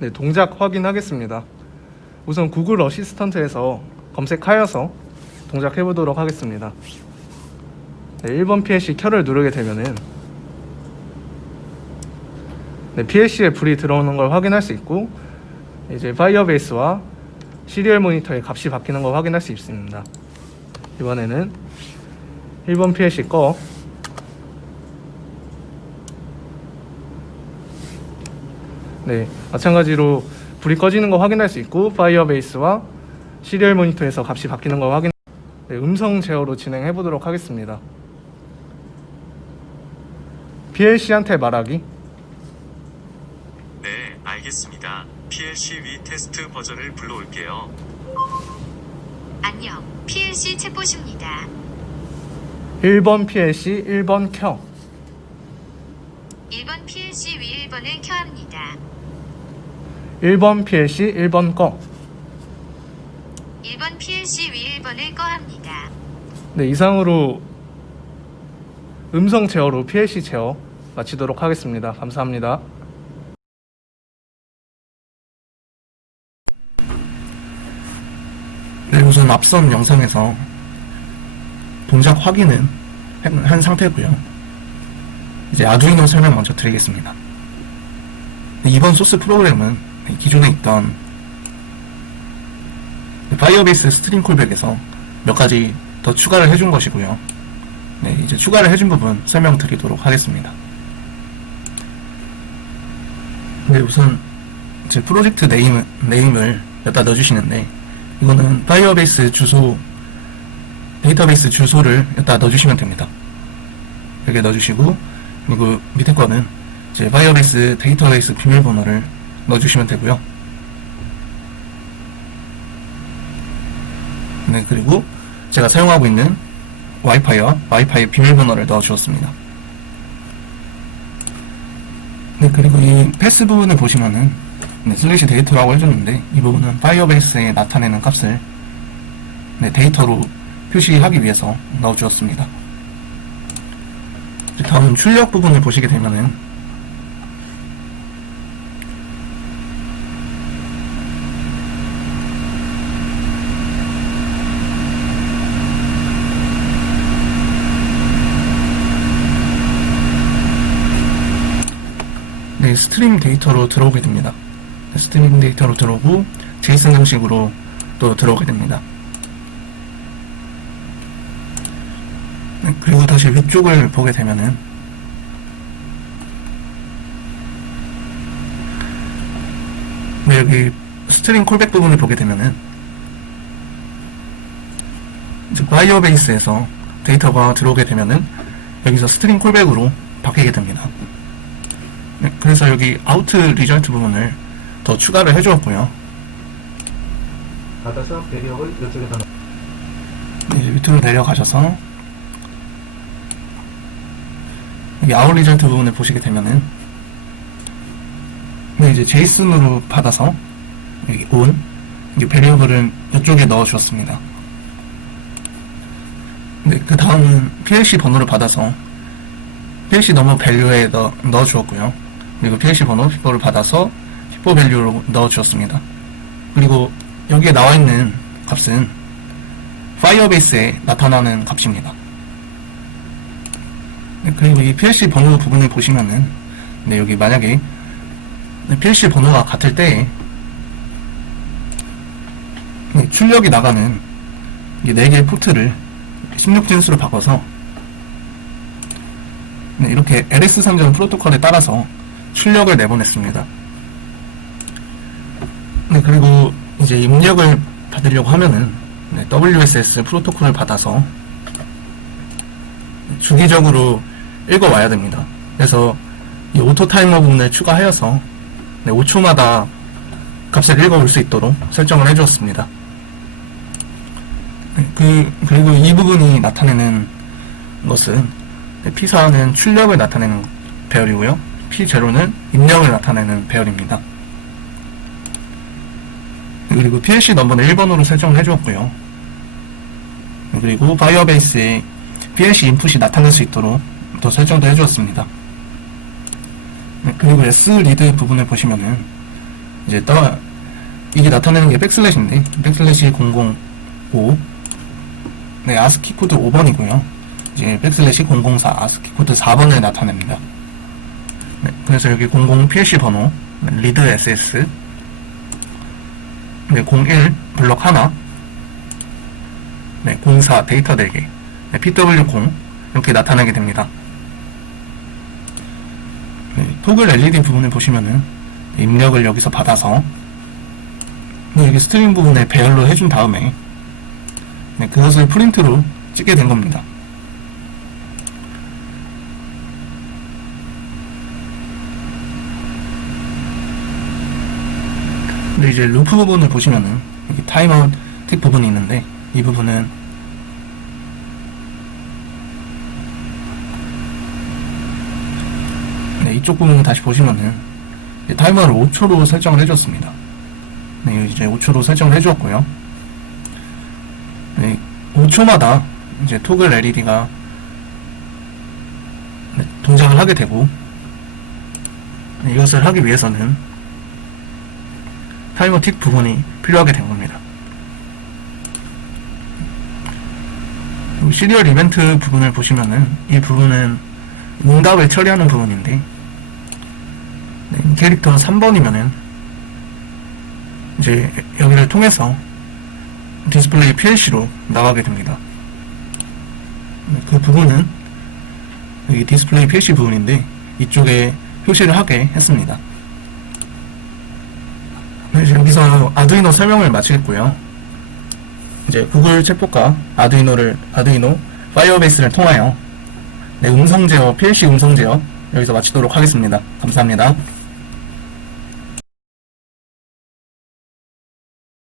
네, 동작 확인하겠습니다. 우선 구글 어시스턴트에서 검색하여서 동작해 보도록 하겠습니다. 네, 1번 PLC 켜를 누르게 되면은 네, PLC에 불이 들어오는 걸 확인할 수 있고 이제 파이어베이스와 시리얼 모니터의 값이 바뀌는 걸 확인할 수 있습니다. 이번에는 1번 PLC 꺼 네, 마찬가지로 불이 꺼지는 거 확인할 수 있고 파이어베이스와 시리얼 모니터에서 값이 바뀌는 걸 확인 네, 음성 제어로 진행해 보도록 하겠습니다. PLC한테 말하기 네, 알겠습니다. PLC 위 테스트 버전을 불러올게요. 안녕, PLC 챗봇입니다. 1번 PLC 1번 켜 1번 PLC 위 1번을 켜합니다. 1번 PLC 1번 꺼 1번 PLC 위 1번을 꺼합니다. 네, 이상으로 음성 제어로 PLC 제어 마치도록 하겠습니다. 감사합니다. 네, 우선 앞선 영상에서 동작 확인은 한- 한 상태고요. 이제 아두이노 설명 먼저 드리겠습니다. 네, 이번 소스 프로그램은 기존에 있던 파이어베이스 스트림 콜백에서 몇 가지 더 추가를 해준 것이고요. 네, 이제 추가를 해준 부분 설명드리도록 하겠습니다. 네, 우선 제 프로젝트 네임, 네임을 여기다 넣어주시는데 이거는 파이어베이스 주소 데이터베이스 주소를 여기다 넣어주시면 됩니다. 이렇게 넣어주시고 그리고 밑에 거는 이제 파이어베이스 데이터베이스 비밀번호를 넣어주시면 되고요. 네 그리고 제가 사용하고 있는 와이파이와 와이파이 비밀번호를 넣어주었습니다. 네 그리고 이 패스 부분을 보시면은 네, 슬래시 데이터라고 해줬는데 이 부분은 파이어베이스에 나타내는 값을 네, 데이터로 표시하기 위해서 넣어주었습니다. 다음 출력 부분을 보시게 되면은 스트림 데이터로 들어오게 됩니다. 스트림 데이터로 들어오고 제이슨 형식으로 또 들어오게 됩니다. 네, 그리고 다시 위쪽을 보게 되면은 네, 여기 스트링 콜백 부분을 보게 되면은 이제 파이어 베이스에서 데이터가 들어오게 되면은 여기서 스트링 콜백으로 바뀌게 됩니다. 네, 그래서 여기 아우트 리절트 부분을 더 추가를 해주었고요. 받아서 배력을 이쪽에다 넣- 네, 이제 밑으로 내려가셔서 여기 아웃 리절트 부분을 보시게 되면은 네, 이제 제이슨으로 받아서 여기 온이 베리어블은 이쪽에 넣어 주었습니다. 네, 그 다음은 PLC 번호를 받아서 PLC 넘버 밸류에 넣어, 넣어 주었고요. 그리고 PLC 번호 휘포를 받아서 휘포 밸류로 넣어 주었습니다. 그리고 여기에 나와 있는 값은 파이어베이스에 나타나는 값입니다. 네, 그리고 이 PLC 번호 부분을 보시면은 네, 여기 만약에 네, PLC 번호가 같을 때 네, 출력이 나가는 이 4개의 포트를 16진수로 바꿔서 네, 이렇게 LS 상점 프로토콜에 따라서 출력을 내보냈습니다. 네, 그리고 이제 입력을 받으려고 하면은 네, WSS 프로토콜을 받아서 주기적으로 읽어와야 됩니다. 그래서 이 오토 타이머 부분을 추가하여서 네, 5초마다 값을 읽어올 수 있도록 설정을 해주었습니다. 네, 그, 그리고 이 부분이 나타내는 것은 네, P4는 출력을 나타내는 배열이고요. P0는 입력을 나타내는 배열입니다. 그리고 PLC 넘버는 1번으로 설정을 해주었고요. 그리고 파이어베이스에 PLC 인풋이 나타날 수 있도록 또 설정도 해주었습니다. 네, 그리고 S 리드 부분을 보시면은 이제 떠 이게 나타내는 게 백슬래시인데 백슬래시 005 네 아스키 코드 5번이고요. 이제 백슬래시 004 아스키 코드 4번을 나타냅니다. 네, 그래서 여기 00 PLC 번호 리드 SS 네, 01 블럭 하나 네, 04 데이터 4개 네, PW0 이렇게 나타나게 됩니다. 네, 토글 LED 부분을 보시면은 입력을 여기서 받아서 네, 여기 스트림 부분에 배열로 해준 다음에 네, 그것을 프린트로 찍게 된 겁니다. 이제 루프 부분을 보시면은 여기 타임아웃 틱 부분이 있는데 이 부분은 네, 이쪽 부분을 다시 보시면은 타이머를 5초로 설정을 해줬습니다. 네, 이제 5초로 설정을 해주었고요. 네, 5초마다 이제 토글 LED가 네, 동작을 하게 되고 네, 이것을 하기 위해서는 타이머 틱 부분이 필요하게 된 겁니다. 시리얼 이벤트 부분을 보시면은 이 부분은 응답을 처리하는 부분인데 네, 캐릭터 3번이면은 이제 여기를 통해서 디스플레이 PLC로 나가게 됩니다. 네, 그 부분은 여기 디스플레이 PC 부분인데 이쪽에 표시를 하게 했습니다. 여기서 아두이노 설명을 마치겠고요. 이제 구글 챗봇과 아두이노를 아두이노 파이어베이스를 통하여 네, 음성 제어, PLC 음성 제어 여기서 마치도록 하겠습니다. 감사합니다.